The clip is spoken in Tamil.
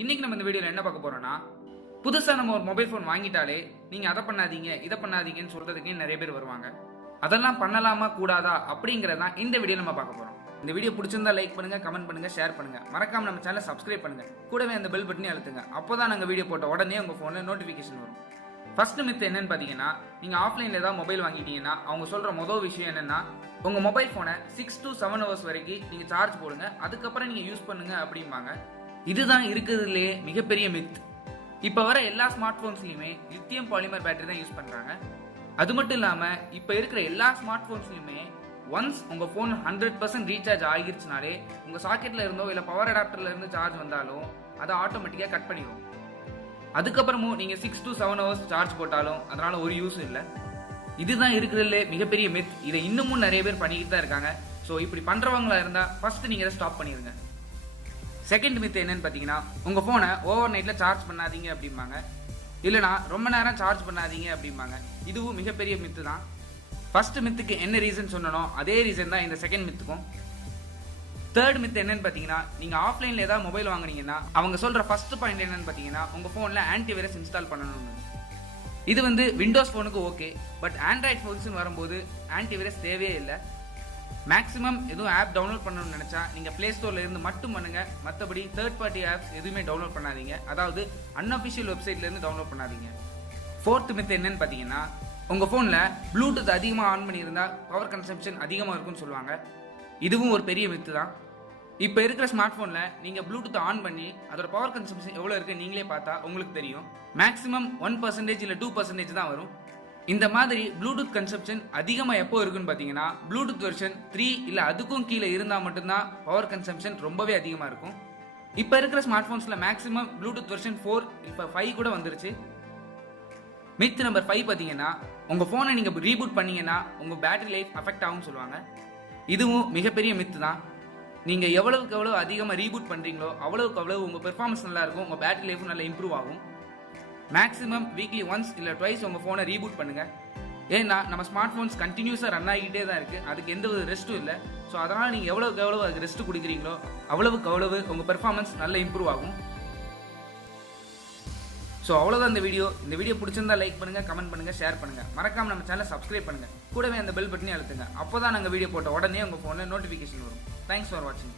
இன்னைக்கு நம்ம இந்த வீடியோல என்ன பார்க்க போறோம்னா, புதுசா நம்ம ஒரு மொபைல் போன் வாங்கிட்டாலே நீங்க அதை பண்ணாதீங்க இதை பண்ணாதீங்கன்னு சொல்றதுக்கு நிறைய பேர் வருவாங்க. அதெல்லாம் பண்ணலாமா கூடாதா அப்படிங்கறதான் இந்த வீடியோல நம்ம பார்க்க போறோம். இந்த வீடியோ பிடிச்சிருந்தா லைக் பண்ணுங்க, கமெண்ட் பண்ணுங்க, ஷேர் பண்ணுங்க. மறக்காம நம்ம சேனலை சப்ஸ்கிரைப் பண்ணுங்க. கூடவே அந்த பெல் பட்டனை அழுத்துங்க. அப்போதான் நாங்க வீடியோ போட்ட உடனே உங்க போன்ல நோட்டிபிகேஷன் வரும். ஃபர்ஸ்ட் மித் என்னன்னு பாத்தீங்கன்னா, நீங்க ஆஃப்லைன்ல ஏதாவது மொபைல் வாங்கிட்டீங்கன்னா அவங்க சொல்ற முதல் விஷயம் என்னன்னா, உங்க மொபைல் போனை 6 to 7 hours வரைக்கும் நீங்க சார்ஜ் போடுங்க, அதுக்கப்புறம் நீங்க யூஸ் பண்ணுங்க அப்படிம்பாங்க. இதுதான் இருக்கிறதுலே மிகப்பெரிய மித். இப்ப வர எல்லா ஸ்மார்ட் போன்ஸ்லயுமே லித்தியம் பாலிமர் பேட்டரி தான் யூஸ் பண்றாங்க. அது மட்டும் இல்லாம இப்ப இருக்கிற எல்லா ஸ்மார்ட் போன்ஸ்லயுமே ஒன்ஸ் உங்க போன் 100% ரீசார்ஜ் ஆகிருச்சுனாலே உங்க சாக்கெட்ல இருந்தோ இல்ல பவர் அடாப்டர்ல இருந்து சார்ஜ் வந்தாலும் அதை ஆட்டோமேட்டிக்கா கட் பண்ணிடும். அதுக்கப்புறமும் நீங்க 6 to 7 hours சார்ஜ் போட்டாலும் அதனால ஒரு யூஸ் இல்லை. இதுதான் இருக்கிறதுல மிகப்பெரிய மித். இதை இன்னமும் நிறைய பேர் பண்ணிக்கிட்டு தான் இருக்காங்க. ஸோ இப்படி பண்றவங்களா இருந்தா ஃபர்ஸ்ட் நீங்க இதை ஸ்டாப் பண்ணிருங்க. செகண்ட் மித் என்னன்னு பாத்தீங்கன்னா, உங்க போனை ஓவர் நைட்ல சார்ஜ் பண்ணாதீங்க அப்படிம்பாங்க, இல்லைனா ரொம்ப நேரம் சார்ஜ் பண்ணாதீங்க அப்படிம்பாங்க. இதுவும் மிகப்பெரிய மித்து தான். ஃபர்ஸ்ட் மித்துக்கு என்ன ரீசன் சொன்னனோ அதே ரீசன் தான் இந்த செகண்ட் மித்துக்கும். தேர்ட் மித் என்னன்னு பாத்தீங்கன்னா, நீங்க ஆஃப்லைன்ல ஏதாவது மொபைல் வாங்குனீங்கன்னா அவங்க சொல்ற ஃபர்ஸ்ட் பாயிண்ட் என்னன்னு பாத்தீங்கன்னா, உங்க போன்ல ஆன்டிவைரஸ் இன்ஸ்டால் பண்ணணும்னு. இது விண்டோஸ் போனுக்கு ஓகே, பட் ஆண்ட்ராய்ட் போன்ஸ் வரும்போது ஆன்டிவைரஸ் தேவையே இல்லை. மேக்ஸிமம் எதுவும் ஆப் டவுன்லோட் பண்ணணும்னு நினைச்சா நீங்க பிளே ஸ்டோர்ல இருந்து மட்டும் பண்ணுங்க. மற்றபடி தேர்ட் பார்ட்டி ஆப்ஸ் எதுவுமே டவுன்லோட் பண்ணாதீங்க. அதாவது அன்அஃபிஷியல் வெப்சைட்ல இருந்து டவுன்லோட் பண்ணாதீங்க. ஃபோர்த் மித் என்னன்னு பாத்தீங்கன்னா, உங்க போன்ல ப்ளூடூத் அதிகமா ஆன் பண்ணியிருந்தா பவர் கன்சம்ஷன் அதிகமா இருக்கும்னு சொல்லுவாங்க. இதுவும் ஒரு பெரிய மித்து தான். இப்ப இருக்கிற ஸ்மார்ட் போன்ல நீங்க ப்ளூடூத் ஆன் பண்ணி அதோட பவர் கன்சம்ஷன் எவ்வளவு இருக்கு நீங்களே பார்த்தா உங்களுக்கு தெரியும். மேக்ஸிமம் 1% இல்ல 2% தான் வரும். இந்த மாதிரி ப்ளூடூத் கன்சப்ஷன் அதிகமா எப்போ இருக்குன்னு பாத்தீங்கன்னா, ப்ளூடூத் வெர்ஷன் 3 இல்ல அதுக்கும் கீழே இருந்தா மட்டும்தான் பவர் கன்சம்ஷன் ரொம்பவே அதிகமா இருக்கும். இப்ப இருக்கிற ஸ்மார்ட் போன்ஸ்ல மேக்ஸிமம் ப்ளூடூத் வெர்ஷன் 4 இப்ப 5 கூட வந்துருச்சு. மித் நம்பர் 5 பாத்தீங்கன்னா, உங்க போனை நீங்க ரீபூட் பண்ணீங்கன்னா உங்க பேட்டரி லைஃப் அஃபெக்ட் ஆகும் சொல்லுவாங்க. இதுவும் மிகப்பெரிய மித்து தான். நீங்க எவ்வளவுக்கு எவ்வளவு அதிகமா ரீபூட் பண்றீங்களோ அவ்வளவுக்கு அவ்வளவு உங்க பெர்ஃபார்மன்ஸ் நல்லா இருக்கும், உங்க பேட்டரி லைஃப் நல்லா இம்ப்ரூவ் ஆகும். மேக்ஸிமம் வீக்லி ஒன்ஸ் இல்ல ட்வைஸ் உங்க போனை ரீபூட் பண்ணுங்க. ஏன்னா நம்ம ஸ்மார்ட் போன்ஸ் கண்டினியூஸா ரன் ஆகிட்டே தான் இருக்கு, அதுக்கு எந்த ஒரு ரெஸ்ட்டும் இல்லை. ஸோ அதனால நீங்க எவ்வளவுக்கு எவ்வளவு அதுக்கு ரெஸ்ட் கொடுக்குறீங்களோ அவ்வளவுக்கு அவ்வளவு உங்க பெர்ஃபார்மன்ஸ் நல்லா இம்ப்ரூவ் ஆகும். ஸோ அவ்வளோதான் இந்த வீடியோ பிடிச்சிருந்தா லைக் பண்ணுங்க, கமெண்ட் பண்ணுங்க, ஷேர் பண்ணுங்க. மறக்காம நம்ம சேனலை சப்ஸ்கிரைப் பண்ணுங்க. கூடவே அந்த பெல் பட்டனை அழுத்துங்க. அப்போதான் நாங்கள் வீடியோ போட்ட உடனே உங்க போன்ல நோட்டிபிகேஷன் வரும். தேங்க்ஸ் ஃபார் வாட்சிங்.